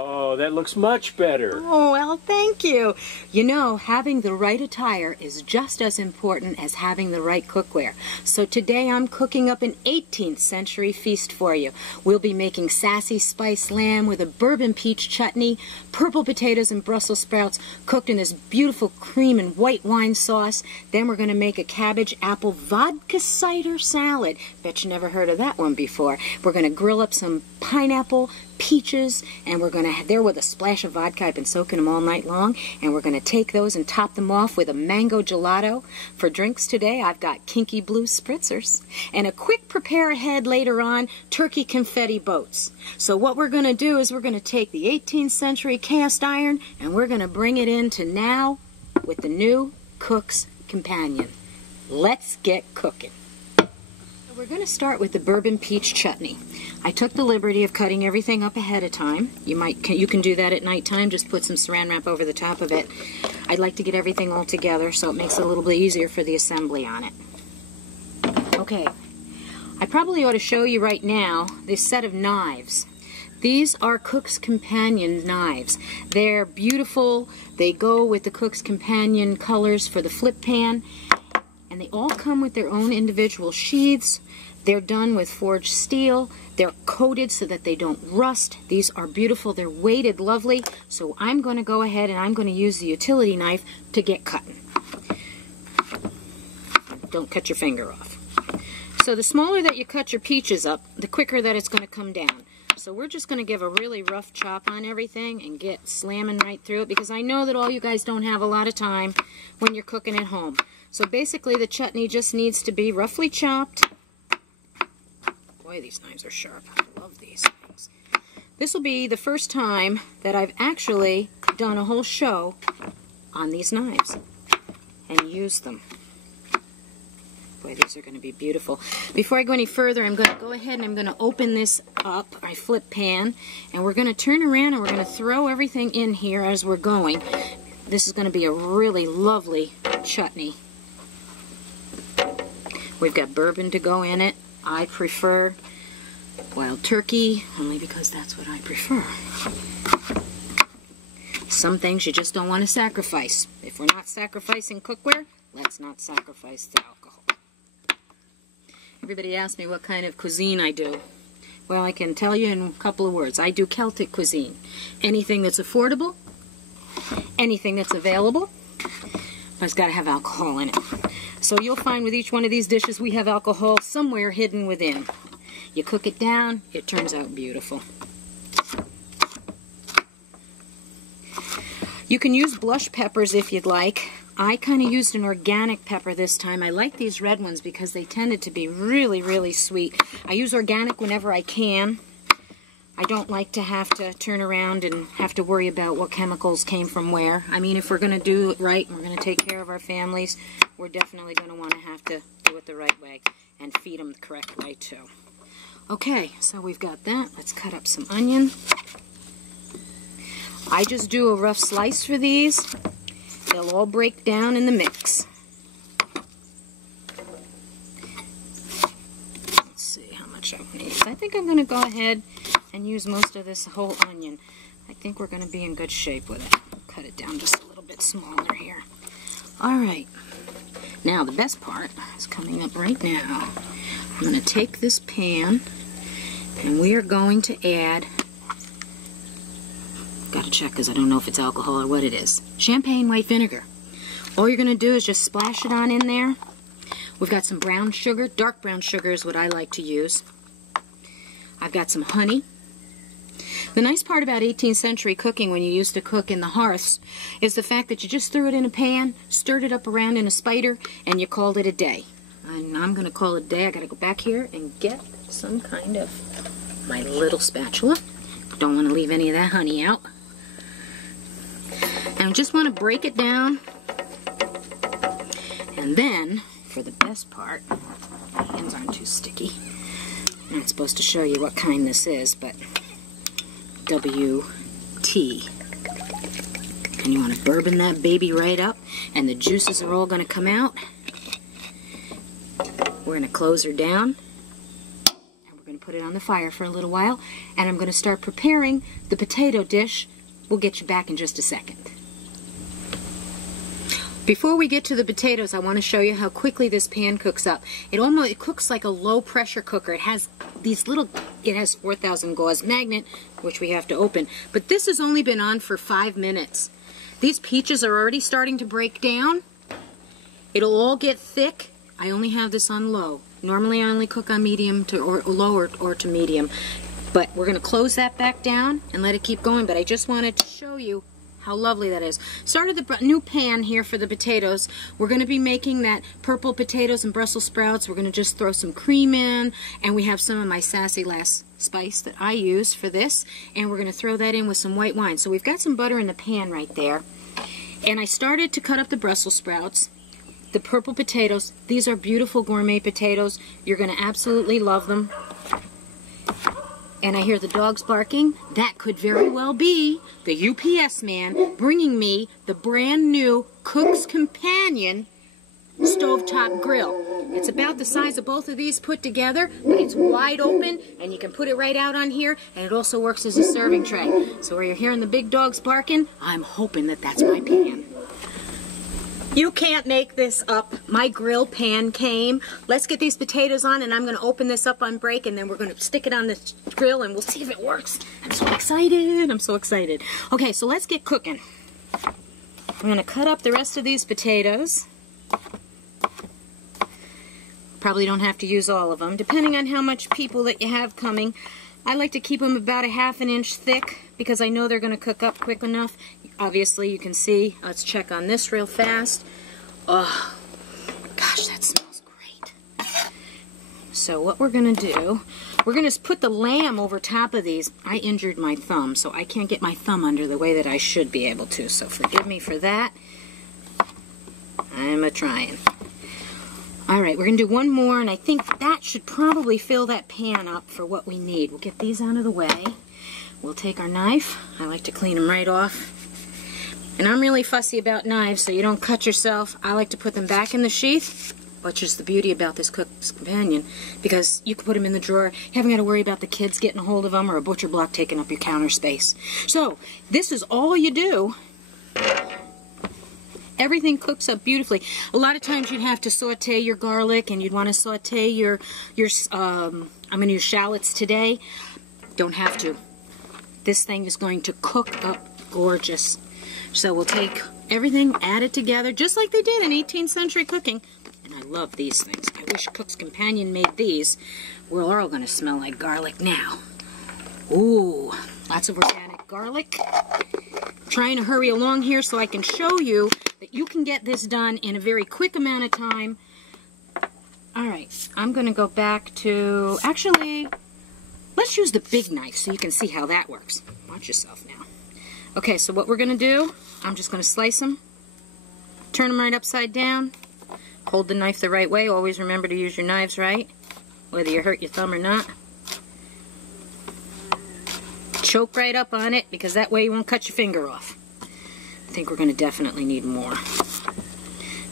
Oh, that looks much better. Oh, well, thank you. You know, having the right attire is just as important as having the right cookware. So today I'm cooking up an 18th century feast for you. We'll be making sassy spiced lamb with a bourbon peach chutney, purple potatoes and Brussels sprouts cooked in this beautiful cream and white wine sauce. Then we're going to make a cabbage apple vodka cider salad. Bet you never heard of that one before. We're going to grill up some pineapple, peaches, and we're going to, they're with a splash of vodka. I've been soaking them all night long, and we're going to take those and top them off with a mango gelato. For drinks today, I've got kinky blue spritzers, and a quick prepare ahead later on, turkey confetti boats. So what we're going to do is we're going to take the 18th century cast iron, and we're going to bring it into now with the new cook's companion. Let's get cooking. We're going to start with the bourbon peach chutney. I took the liberty of cutting everything up ahead of time. You can do that at nighttime. Just put some saran wrap over the top of it. I'd like to get everything all together so it makes it a little bit easier for the assembly on it. Okay, I probably ought to show you right now this set of knives. These are Cook's Companion knives. They're beautiful. They go with the Cook's Companion colors for the flip pan. And they all come with their own individual sheaths. They're done with forged steel. They're coated so that they don't rust. These are beautiful. They're weighted lovely. So I'm going to go ahead and I'm going to use the utility knife to get cutting. Don't cut your finger off. So the smaller that you cut your peaches up, the quicker that it's going to come down. So we're just going to give a really rough chop on everything and get slamming right through it, because I know that all you guys don't have a lot of time when you're cooking at home. So basically the chutney just needs to be roughly chopped. Boy, these knives are sharp. I love these things. This will be the first time that I've actually done a whole show on these knives and used them. Boy, these are going to be beautiful. Before I go any further, I'm going to go ahead and I'm going to open this up, my flip pan, and we're going to turn around and we're going to throw everything in here as we're going. This is going to be a really lovely chutney. We've got bourbon to go in it. I prefer wild turkey, only because that's what I prefer. Some things you just don't want to sacrifice. If we're not sacrificing cookware, let's not sacrifice the alcohol. Everybody asks me what kind of cuisine I do. Well, I can tell you in a couple of words. I do Celtic cuisine. Anything that's affordable, anything that's available, but it's got to have alcohol in it. So you'll find with each one of these dishes we have alcohol somewhere hidden within. You cook it down, it turns out beautiful. You can use blush peppers if you'd like. I kind of used an organic pepper this time. I like these red ones because they tended to be really, really sweet. I use organic whenever I can. I don't like to have to turn around and have to worry about what chemicals came from where. I mean, if we're going to do it right and we're going to take care of our families, we're definitely going to want to have to do it the right way and feed them the correct way too. Okay, so we've got that. Let's cut up some onion. I just do a rough slice for these. They'll all break down in the mix. Let's see how much I need. I think I'm going to go ahead and use most of this whole onion. I think we're going to be in good shape with it. Cut it down just a little bit smaller here. Alright, now the best part is coming up right now. I'm going to take this pan and we are going to add, gotta check because I don't know if it's alcohol or what it is, champagne white vinegar. All you're going to do is just splash it on in there. We've got some brown sugar. Dark brown sugar is what I like to use. I've got some honey. The nice part about 18th century cooking when you used to cook in the hearths is the fact that you just threw it in a pan, stirred it up around in a spider, and you called it a day. And I'm going to call it a day. I got to go back here and get some kind of my little spatula. Don't want to leave any of that honey out. And I just want to break it down. And then, for the best part, my hands aren't too sticky. I'm not supposed to show you what kind this is, but WT. And you want to bourbon that baby right up, and the juices are all going to come out. We're going to close her down, and we're going to put it on the fire for a little while, and I'm going to start preparing the potato dish. We'll get you back in just a second. Before we get to the potatoes, I want to show you how quickly this pan cooks up. It cooks like a low pressure cooker. It has these little, it has 4,000 gauze magnet, which we have to open. But this has only been on for 5 minutes. These peaches are already starting to break down. It'll all get thick. I only have this on low. Normally I only cook on medium to or low or to medium. But we're going to close that back down and let it keep going. But I just wanted to show you how lovely that is. Started the new pan here for the potatoes. We're going to be making that purple potatoes and Brussels sprouts. We're going to just throw some cream in, and we have some of my Sassy Lass spice that I use for this, and we're going to throw that in with some white wine. So we've got some butter in the pan right there, and I started to cut up the Brussels sprouts, the purple potatoes. These are beautiful gourmet potatoes. You're going to absolutely love them. And I hear the dogs barking. That could very well be the UPS man bringing me the brand new Cook's Companion stovetop grill. It's about the size of both of these put together, but it's wide open, and you can put it right out on here, and it also works as a serving tray. So where you're hearing the big dogs barking, I'm hoping that that's my pan. You can't make this up. My grill pan came. Let's get these potatoes on, and I'm going to open this up on break, and then we're going to stick it on the grill, and we'll see if it works. I'm so excited. I'm so excited. Okay, so let's get cooking. I'm going to cut up the rest of these potatoes. Probably don't have to use all of them, depending on how much people that you have coming. I like to keep them about a ½ inch thick because I know they're going to cook up quick enough. Obviously, you can see. Let's check on this real fast. Oh, gosh, that smells great. So what we're going to do, we're going to put the lamb over top of these. I injured my thumb, so I can't get my thumb under the way that I should be able to. So forgive me for that. I'm a-trying. All right, we're going to do one more, and I think that should probably fill that pan up for what we need. We'll get these out of the way. We'll take our knife. I like to clean them right off. And I'm really fussy about knives, so you don't cut yourself. I like to put them back in the sheath, which is the beauty about this Cook's Companion, because you can put them in the drawer. You haven't got to worry about the kids getting a hold of them or a butcher block taking up your counter space. So, this is all you do. Everything cooks up beautifully. A lot of times you'd have to saute your garlic, and you'd want to saute your I'm going to use shallots today. Don't have to. This thing is going to cook up gorgeous. So we'll take everything, add it together, just like they did in 18th century cooking. And I love these things. I wish Cook's Companion made these. We're all going to smell like garlic now. Ooh, lots of organic garlic. I'm trying to hurry along here so I can show you that you can get this done in a very quick amount of time. All right, I'm going to go back to, actually, let's use the big knife so you can see how that works. Watch yourself now. Okay, so what we're going to do, I'm just going to slice them, turn them right upside down, hold the knife the right way. Always remember to use your knives right, whether you hurt your thumb or not. Choke right up on it, because that way you won't cut your finger off. I think we're going to definitely need more.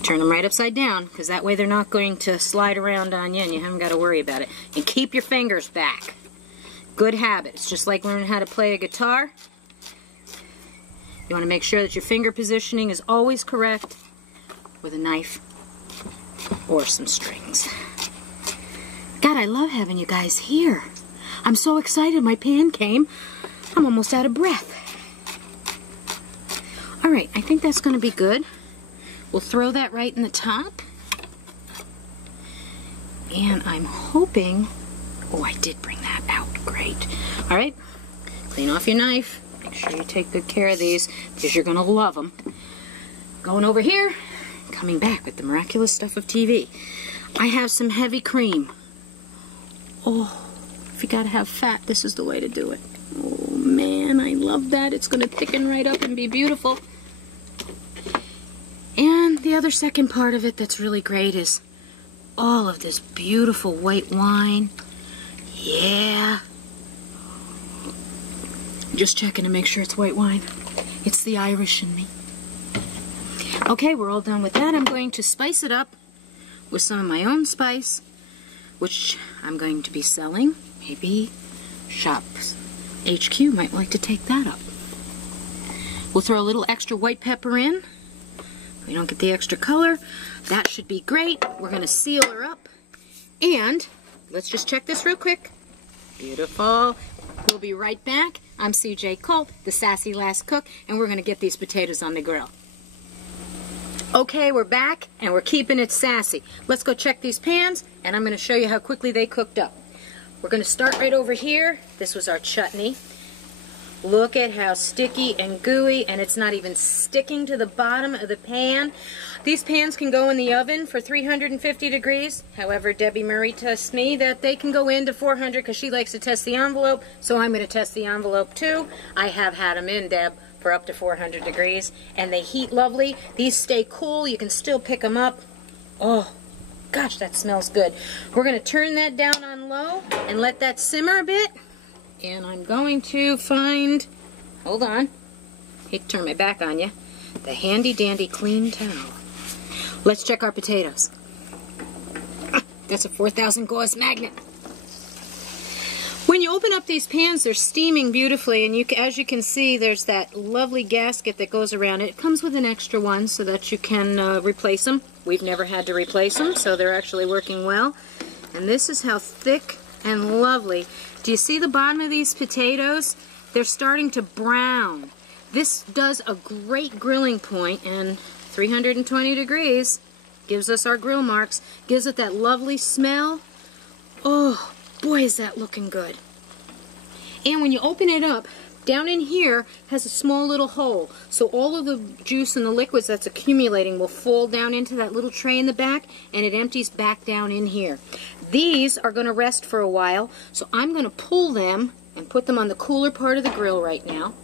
Turn them right upside down, because that way they're not going to slide around on you and you haven't got to worry about it. And keep your fingers back. Good habit. It's just like learning how to play a guitar. You want to make sure that your finger positioning is always correct with a knife or some strings. God, I love having you guys here. I'm so excited my pan came. I'm almost out of breath. All right, I think that's going to be good. We'll throw that right in the top. And I'm hoping... Oh, I did bring that out. Great. All right, clean off your knife. Make sure you take good care of these because you're going to love them. Going over here, coming back with the miraculous stuff of TV. I have some heavy cream. Oh, if you got to have fat, this is the way to do it. Oh man, I love that. It's going to thicken right up and be beautiful. And the other second part of it that's really great is all of this beautiful white wine. Yeah. Just checking to make sure it's white wine. It's the Irish in me. Okay, we're all done with that. I'm going to spice it up with some of my own spice. which I'm going to be selling. Maybe Shops HQ might like to take that up. We'll throw a little extra white pepper in. We don't get the extra color. That should be great. We're going to seal her up. And let's just check this real quick. Beautiful. We'll be right back. I'm CJ Colt, the Sassy Last Cook, and we're going to get these potatoes on the grill. Okay, we're back, and we're keeping it sassy. Let's go check these pans, and I'm going to show you how quickly they cooked up. We're going to start right over here. This was our chutney. Look at how sticky and gooey, and it's not even sticking to the bottom of the pan. These pans can go in the oven for 350 degrees. However, Debbie Murray tests me that they can go into 400 because she likes to test the envelope, so I'm going to test the envelope too. I have had them in, Deb, for up to 400 degrees, and they heat lovely. These stay cool. You can still pick them up. Oh, gosh, that smells good. We're going to turn that down on low and let that simmer a bit. And I'm going to find, hold on, hate to turn my back on you, the handy dandy clean towel. Let's check our potatoes. That's a 4,000 gauze magnet. When you open up these pans, they're steaming beautifully, and as you can see, there's that lovely gasket that goes around it. It comes with an extra one so that you can replace them. We've never had to replace them, so they're actually working well. And this is how thick and lovely. Do you see the bottom of these potatoes? They're starting to brown. This does a great grilling point, and 320 degrees gives us our grill marks, gives it that lovely smell. Oh, boy, is that looking good. And when you open it up, down in here has a small little hole. So all of the juice and the liquids that's accumulating will fall down into that little tray in the back, and it empties back down in here. These are going to rest for a while, so I'm going to pull them and put them on the cooler part of the grill right now.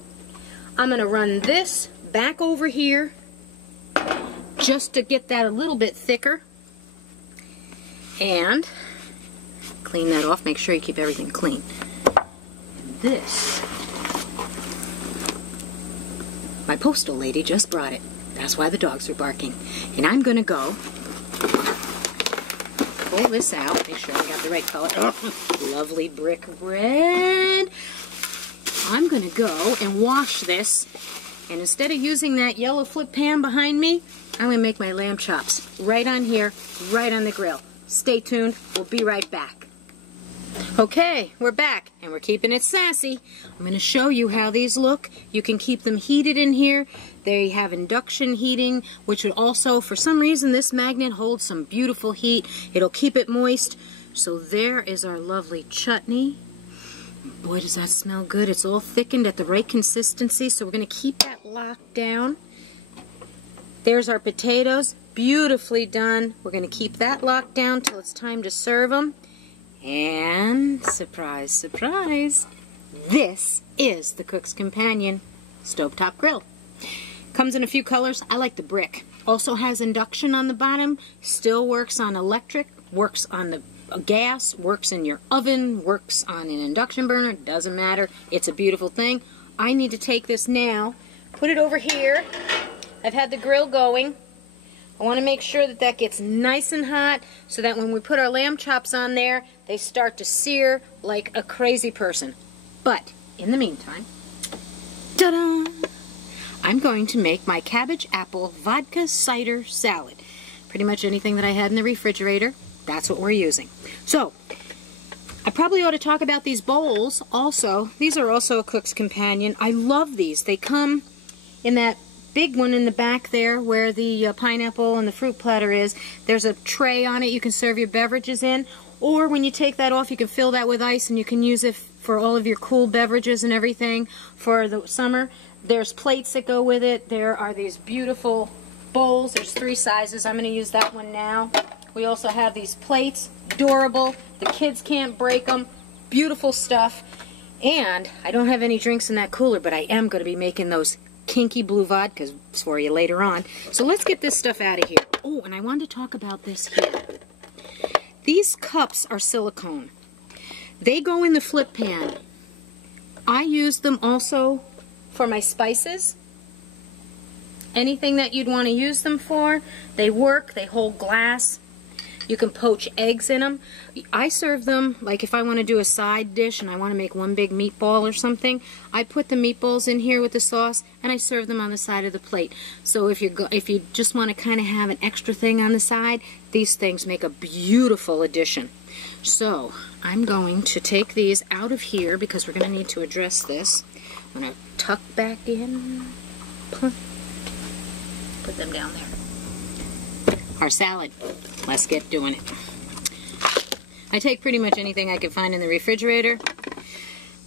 I'm going to run this back over here just to get that a little bit thicker. And clean that off. Make sure you keep everything clean. And this, my postal lady just brought it. That's why the dogs are barking. And I'm going to go pull this out. Make sure I got the right color. Oh, lovely brick red. I'm going to go and wash this. And instead of using that yellow flip pan behind me, I'm going to make my lamb chops right on here, right on the grill. Stay tuned. We'll be right back. Okay, we're back, and we're keeping it sassy. I'm going to show you how these look. You can keep them heated in here. They have induction heating, which would also, for some reason, this magnet holds some beautiful heat. It'll keep it moist. So there is our lovely chutney. Boy, does that smell good. It's all thickened at the right consistency, so we're going to keep that locked down. There's our potatoes, beautifully done. We're going to keep that locked down till it's time to serve them. And surprise, surprise, this is the Cook's Companion Stovetop Grill. Comes in a few colors. I like the brick. Also has induction on the bottom, still works on electric, works on the gas, works in your oven, works on an induction burner, doesn't matter. It's a beautiful thing. I need to take this now, put it over here. I've had the grill going. I want to make sure that that gets nice and hot so that when we put our lamb chops on there, they start to sear like a crazy person. But in the meantime, ta-da! I'm going to make my cabbage apple vodka cider salad. Pretty much anything that I had in the refrigerator, that's what we're using. So, I probably ought to talk about these bowls also. These are also a Cook's Companion. I love these. They come in that big one in the back there where the pineapple and the fruit platter is. There's a tray on it you can serve your beverages in, or when you take that off you can fill that with ice and you can use it for all of your cool beverages and everything for the summer. There's plates that go with it. There are these beautiful bowls. There's 3 sizes. I'm going to use that one now. We also have these plates. Adorable. The kids can't break them. Beautiful stuff. And I don't have any drinks in that cooler, but I am going to be making those kinky blue vodkas for you later on. So let's get this stuff out of here. Oh, and I wanted to talk about this here. These cups are silicone. They go in the flip pan. I use them also for my spices. Anything that you'd want to use them for. They work. They hold glass. You can poach eggs in them. I serve them, like if I want to do a side dish and I want to make one big meatball or something, I put the meatballs in here with the sauce and I serve them on the side of the plate. So if you just want to kind of have an extra thing on the side, these things make a beautiful addition. So I'm going to take these out of here because we're going to need to address this. I'm going to tuck back in, put them down there. Our salad. Let's get doing it. I take pretty much anything I can find in the refrigerator.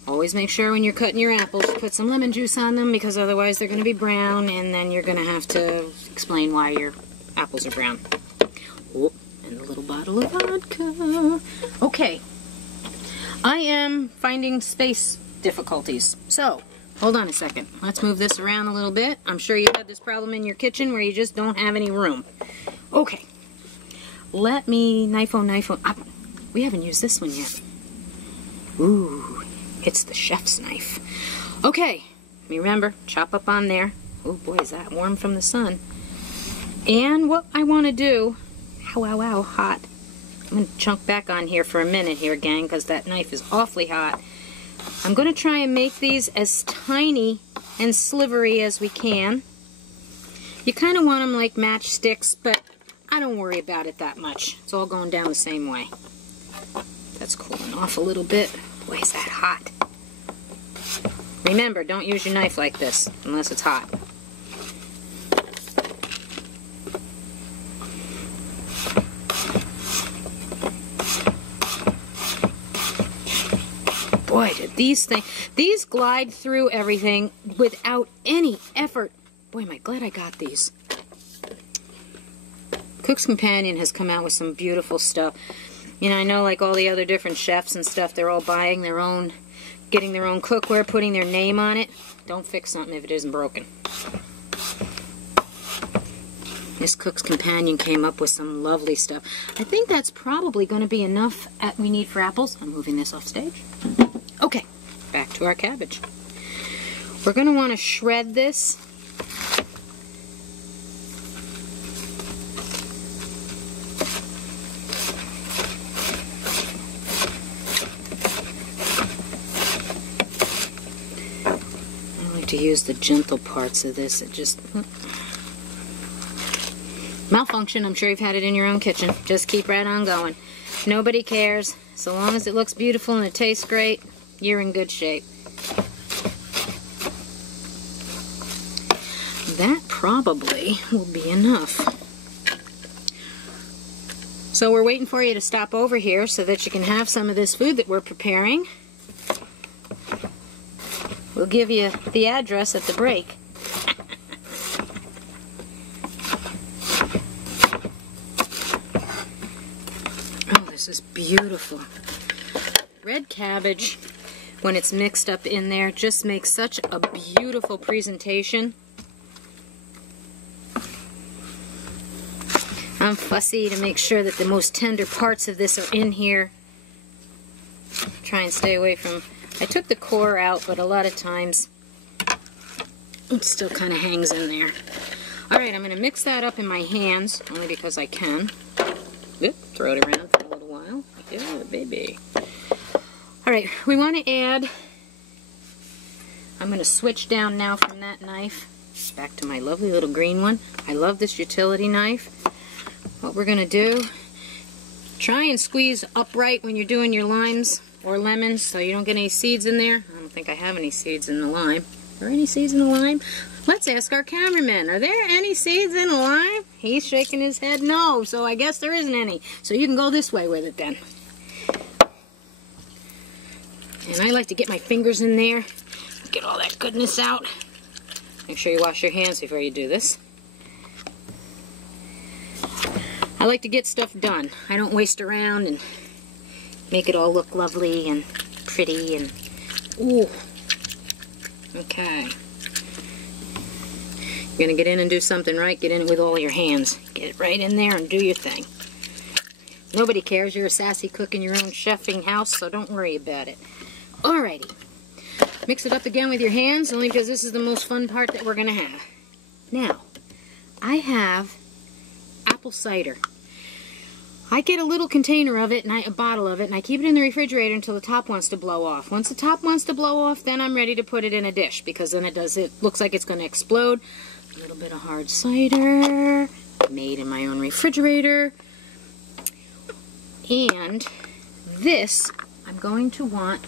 Always make sure when you're cutting your apples, put some lemon juice on them because otherwise they're going to be brown and then you're going to have to explain why your apples are brown. Oh, and a little bottle of vodka. Okay. I am finding space difficulties. So, hold on a second. Let's move this around a little bit. I'm sure you've had this problem in your kitchen where you just don't have any room. Okay. Let me knifo. We haven't used this one yet. Ooh, it's the chef's knife. Okay. Remember, chop up on there. Oh boy, is that warm from the sun. And what I want to do, ow, hot. I'm going to chunk back on here for a minute here, gang, because that knife is awfully hot. I'm going to try and make these as tiny and slivery as we can. You kind of want them like matchsticks, but I don't worry about it that much. It's all going down the same way. That's cooling off a little bit. Boy, is that hot. Remember, don't use your knife like this unless it's hot. Boy, did these glide through everything without any effort. Boy, am I glad I got these. Cook's Companion has come out with some beautiful stuff. You know, I know like all the other different chefs and stuff, they're all buying their own, getting their own cookware, putting their name on it. Don't fix something if it isn't broken. This Cook's Companion came up with some lovely stuff. I think that's probably going to be enough we need for apples. I'm moving this off stage. Okay, back to our cabbage. We're going to want to shred this. I like to use the gentle parts of this. It just... Malfunction, I'm sure you've had it in your own kitchen. Just keep right on going. Nobody cares. So long as it looks beautiful and it tastes great, you're in good shape. That probably will be enough. So we're waiting for you to stop over here so that you can have some of this food that we're preparing. We'll give you the address at the break. This is beautiful. Red cabbage, when it's mixed up in there, just makes such a beautiful presentation. I'm fussy to make sure that the most tender parts of this are in here. Try and stay away from... I took the core out, but a lot of times it still kind of hangs in there. Alright, I'm going to mix that up in my hands, only because I can. Oop, throw it around for a little while. Yeah, baby. Alright, we want to add... I'm going to switch down now from that knife back to my lovely little green one. I love this utility knife. What we're going to do, try and squeeze upright when you're doing your limes or lemons so you don't get any seeds in there. I don't think I have any seeds in the lime. Are there any seeds in the lime? Let's ask our cameraman. Are there any seeds in the lime? He's shaking his head no, so I guess there isn't any. So you can go this way with it then. And I like to get my fingers in there, get all that goodness out. Make sure you wash your hands before you do this. I like to get stuff done. I don't waste around and make it all look lovely and pretty and... Ooh. Okay. You're going to get in and do something right, get in it with all your hands. Get it right in there and do your thing. Nobody cares. You're a sassy cook in your own chefing house, so don't worry about it. Alrighty. Mix it up again with your hands, only because this is the most fun part that we're going to have. Now, I have apple cider. I get a little container of it, and a bottle of it, and I keep it in the refrigerator until the top wants to blow off. Once the top wants to blow off, then I'm ready to put it in a dish, because then it looks like it's going to explode. A little bit of hard cider, made in my own refrigerator. And this, I'm going to want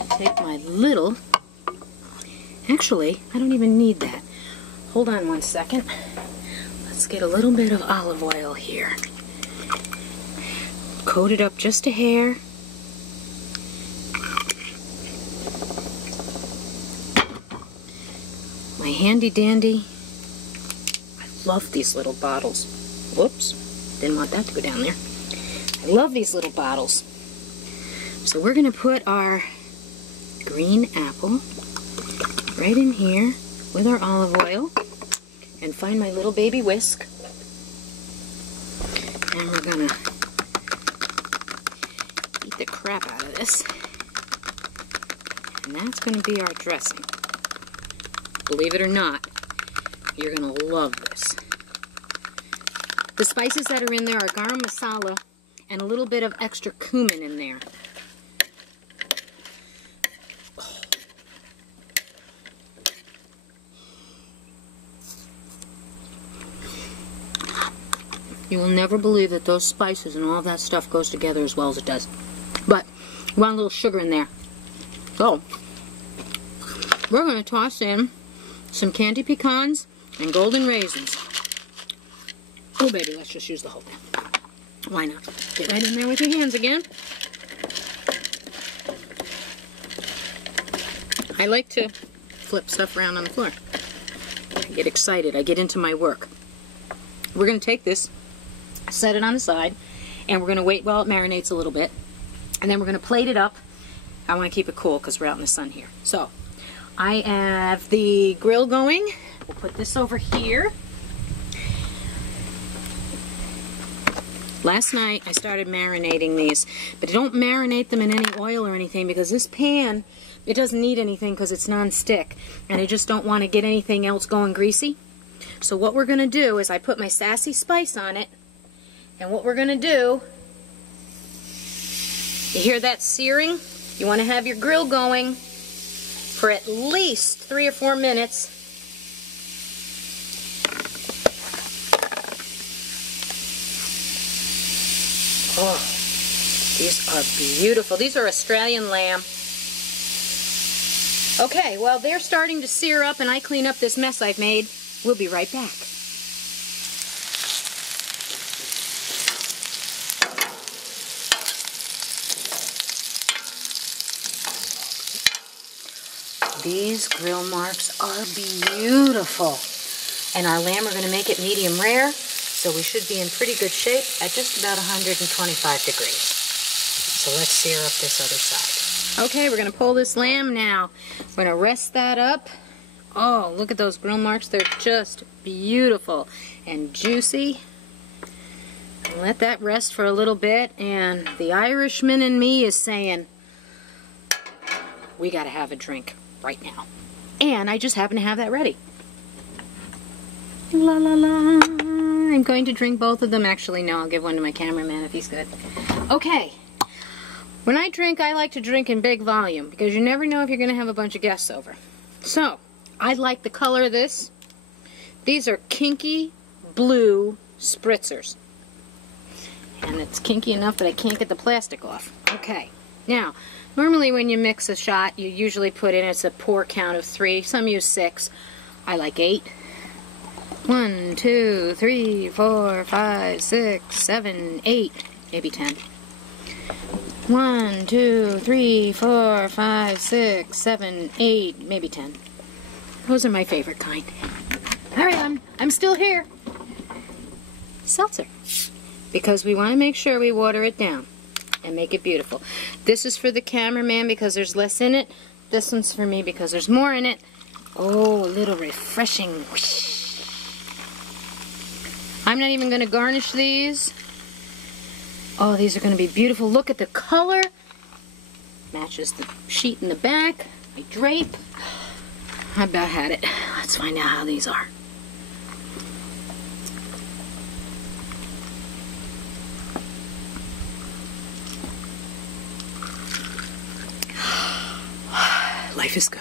to take my little, actually, I don't even need that. Hold on one second. Let's get a little bit of olive oil here. Coat it up just a hair. My handy dandy. I love these little bottles. Whoops, didn't want that to go down there. I love these little bottles. So we're going to put our green apple right in here with our olive oil and find my little baby whisk. And we're going to the crap out of this, and that's going to be our dressing. Believe it or not, you're going to love this. The spices that are in there are garam masala and a little bit of extra cumin in there. Oh. You will never believe that those spices and all that stuff goes together as well as it does. But we want a little sugar in there. So, we're going to toss in some candy pecans and golden raisins. Oh baby, let's just use the whole thing. Why not? Get right in there with your hands again. I like to flip stuff around on the floor. I get excited. I get into my work. We're going to take this, set it on the side, and we're going to wait while it marinates a little bit. And then we're going to plate it up. I want to keep it cool because we're out in the sun here. So, I have the grill going. We'll put this over here. Last night I started marinating these, but don't marinate them in any oil or anything because this pan, it doesn't need anything because it's non-stick. And I just don't want to get anything else going greasy. So what we're going to do is I put my Sassy spice on it. And what we're going to do, you hear that searing? You want to have your grill going for at least 3 or 4 minutes. Oh, these are beautiful. These are Australian lamb. Okay, well, they're starting to sear up and I clean up this mess I've made. We'll be right back. These grill marks are beautiful. And our lamb, we're going to make it medium rare, so we should be in pretty good shape at just about 125 degrees. So let's sear up this other side. Okay, we're going to pull this lamb now. We're going to rest that up. Oh, look at those grill marks. They're just beautiful and juicy. Let that rest for a little bit, and the Irishman in me is saying, we got to have a drink right now. And I just happen to have that ready. La la la. I'm going to drink both of them. Actually, no, I'll give one to my cameraman if he's good. Okay. When I drink, I like to drink in big volume because you never know if you're going to have a bunch of guests over. So, I like the color of this. These are kinky blue spritzers. And it's kinky enough that I can't get the plastic off. Okay. Now, normally when you mix a shot, you usually put in, it's a pour count of 3. Some use 6. I like 8. 1, 2, 3, 4, 5, 6, 7, 8. Maybe 10. 1, 2, 3, 4, 5, 6, 7, 8. Maybe 10. Those are my favorite kind. Alright, I'm still here. Seltzer. Because we want to make sure we water it down and make it beautiful. This is for the cameraman because there's less in it. This one's for me because there's more in it. Oh, a little refreshing. Whoosh. I'm not even going to garnish these. Oh, these are going to be beautiful. Look at the color. Matches the sheet in the back. My drape. I about had it. Let's find out how these are. life is good.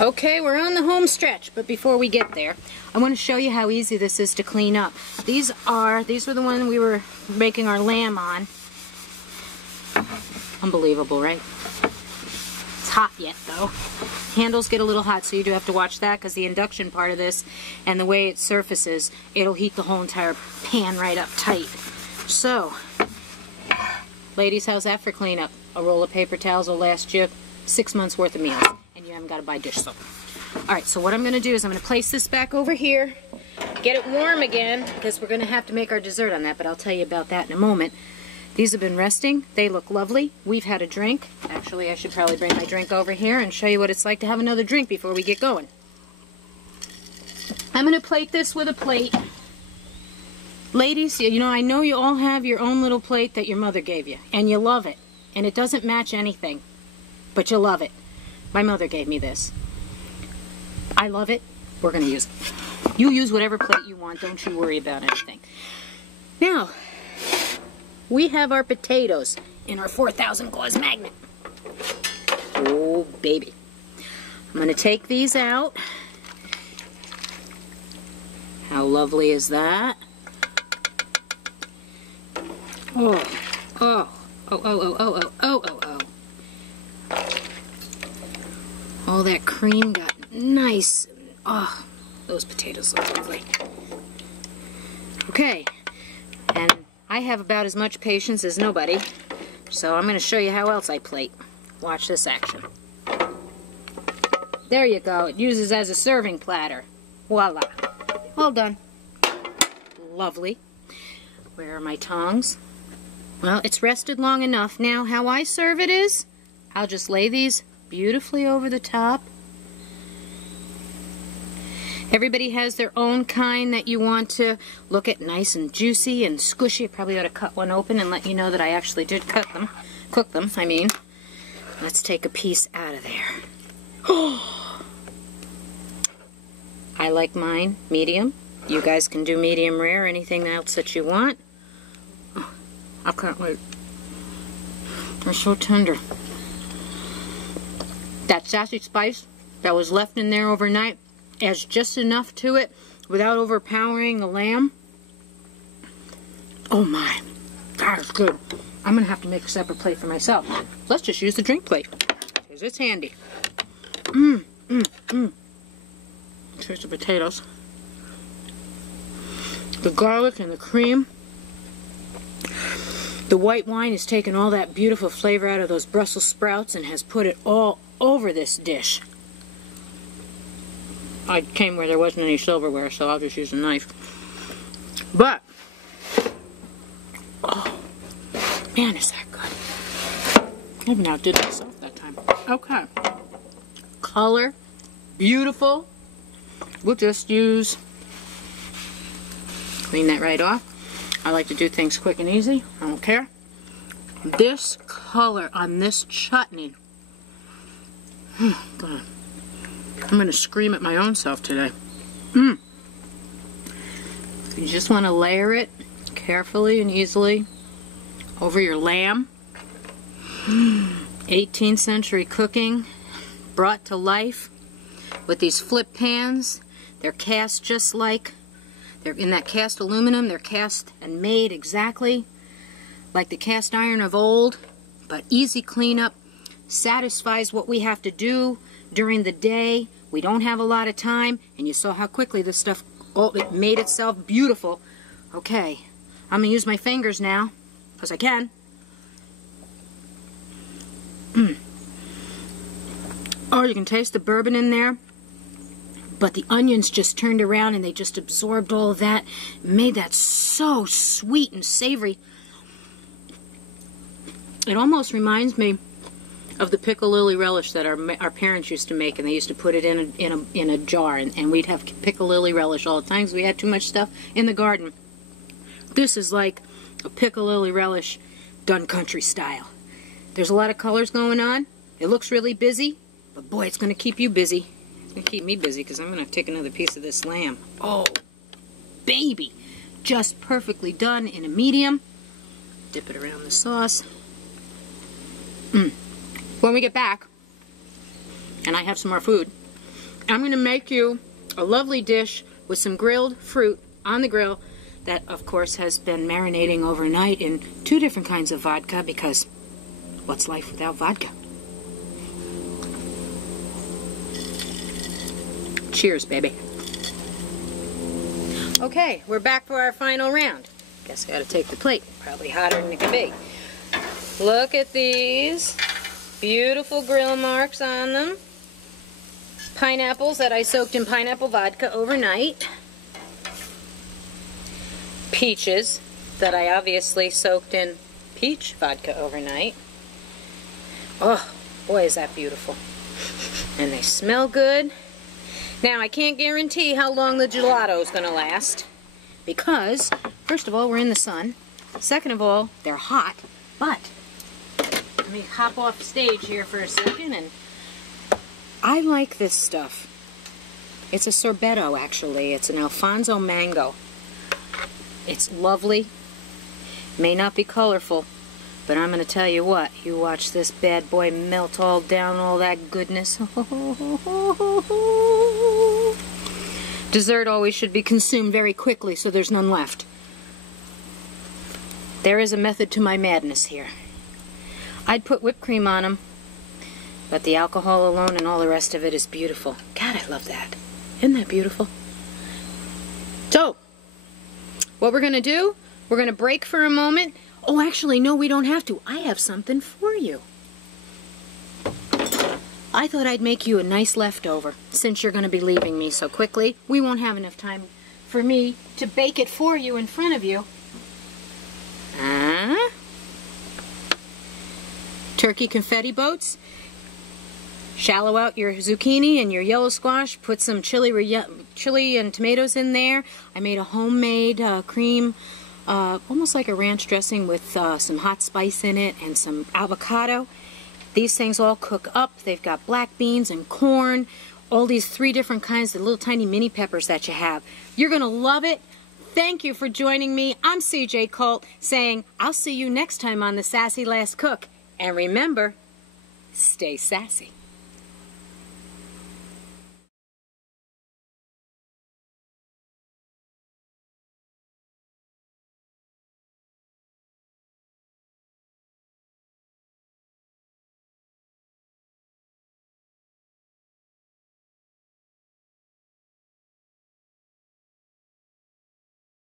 Okay, we're on the home stretch, but before we get there, I want to show you how easy this is to clean up. These were the ones we were making our lamb on. Unbelievable, right? It's hot yet, though. Handles get a little hot, so you do have to watch that, because the induction part of this and the way it surfaces, it'll heat the whole entire pan right up tight. So, ladies, how's that for cleanup? A roll of paper towels will last you 6 months worth of meals, and you haven't got to buy dish soap. Alright, so what I'm going to do is I'm going to place this back over here, get it warm again, because we're going to have to make our dessert on that, but I'll tell you about that in a moment. These have been resting. They look lovely. We've had a drink. Actually, I should probably bring my drink over here and show you what it's like to have another drink before we get going. I'm going to plate this with a plate. Ladies, you know, I know you all have your own little plate that your mother gave you, and you love it. And it doesn't match anything, but you love it. My mother gave me this. I love it. We're going to use it. You use whatever plate you want. Don't you worry about anything. Now, we have our potatoes in our 4,000 gauze magnet. Oh, baby. I'm going to take these out. How lovely is that? Oh, oh, oh, oh, oh, oh, oh, oh, oh, oh. All that cream got nice. Oh, those potatoes look lovely. Okay, and I have about as much patience as nobody, so I'm going to show you how else I plate. Watch this action. There you go. It uses as a serving platter. Voila. All done. Lovely. Where are my tongs? Well, it's rested long enough. Now, how I serve it is, I'll just lay these beautifully over the top. Everybody has their own kind that you want to look at nice and juicy and squishy. I probably ought to cut one open and let you know that I actually did cook them, I mean. Let's take a piece out of there. Oh, I like mine medium. You guys can do medium rare, anything else that you want. Oh, I can't wait. They're so tender. That sassy spice that was left in there overnight adds just enough to it without overpowering the lamb. Oh my, that is good. I'm going to have to make a separate plate for myself. Let's just use the drink plate, because it's handy. Here's the potatoes. The garlic and the cream. The white wine has taken all that beautiful flavor out of those Brussels sprouts and has put it all over this dish. I came where there wasn't any silverware, so I'll just use a knife. But, oh, man, is that good. I even outdid myself that time. Okay. Color, beautiful. We'll just use, clean that right off. I like to do things quick and easy. I don't care. This color on this chutney. God. I'm going to scream at my own self today. You just want to layer it carefully and easily over your lamb. 18th century cooking brought to life with these flip pans. They're cast just like, they're in that cast aluminum. They're cast and made exactly like the cast iron of old, but easy cleanup, satisfies what we have to do during the day. We don't have a lot of time, and you saw how quickly this stuff, it made itself beautiful. Okay, I'm going to use my fingers now, because I can. Oh, you can taste the bourbon in there, but the onions just turned around and they just absorbed all of that, made that so sweet and savory. It almost reminds me of the piccalilli relish that our parents used to make, and they used to put it in a jar, and we'd have piccalilli relish all the time because we had too much stuff in the garden. This is like a piccalilli relish done country style. There's a lot of colors going on. It looks really busy, but boy, it's going to keep you busy. It's going to keep me busy because I'm going to take another piece of this lamb. Oh, baby, just perfectly done in a medium. Dip it around the sauce. When we get back, and I have some more food, I'm going to make you a lovely dish with some grilled fruit on the grill that, of course, has been marinating overnight in 2 different kinds of vodka, because what's life without vodka? Cheers, baby. Okay, we're back for our final round. Guess I gotta take the plate. Probably hotter than it can be. Look at these beautiful grill marks on them. Pineapples that I soaked in pineapple vodka overnight. Peaches that I obviously soaked in peach vodka overnight. Oh, boy, is that beautiful. And they smell good. Now, I can't guarantee how long the gelato is going to last, because, first of all, we're in the sun. Second of all, they're hot. But let me hop off stage here for a second, and I like this stuff. It's a sorbetto, actually. It's an Alfonso mango. It's lovely. May not be colorful, but I'm going to tell you what. You watch this bad boy melt all down all that goodness. Dessert always should be consumed very quickly so there's none left. There is a method to my madness here. I'd put whipped cream on them, but the alcohol alone and all the rest of it is beautiful. God, I love that. Isn't that beautiful? So, what we're going to do, we're going to break for a moment. Oh, actually, no, we don't have to. I have something for you. I thought I'd make you a nice leftover, since you're going to be leaving me so quickly. We won't have enough time for me to bake it for you in front of you. Turkey confetti boats. Shallow out your zucchini and your yellow squash. Put some chili and tomatoes in there. I made a homemade cream, almost like a ranch dressing with some hot spice in it and some avocado. These things all cook up. They've got black beans and corn, all these 3 different kinds of little tiny mini peppers that you have. You're going to love it. Thank you for joining me. I'm CJ Colt saying I'll see you next time on The Sassy Last Cook. And remember, stay sassy.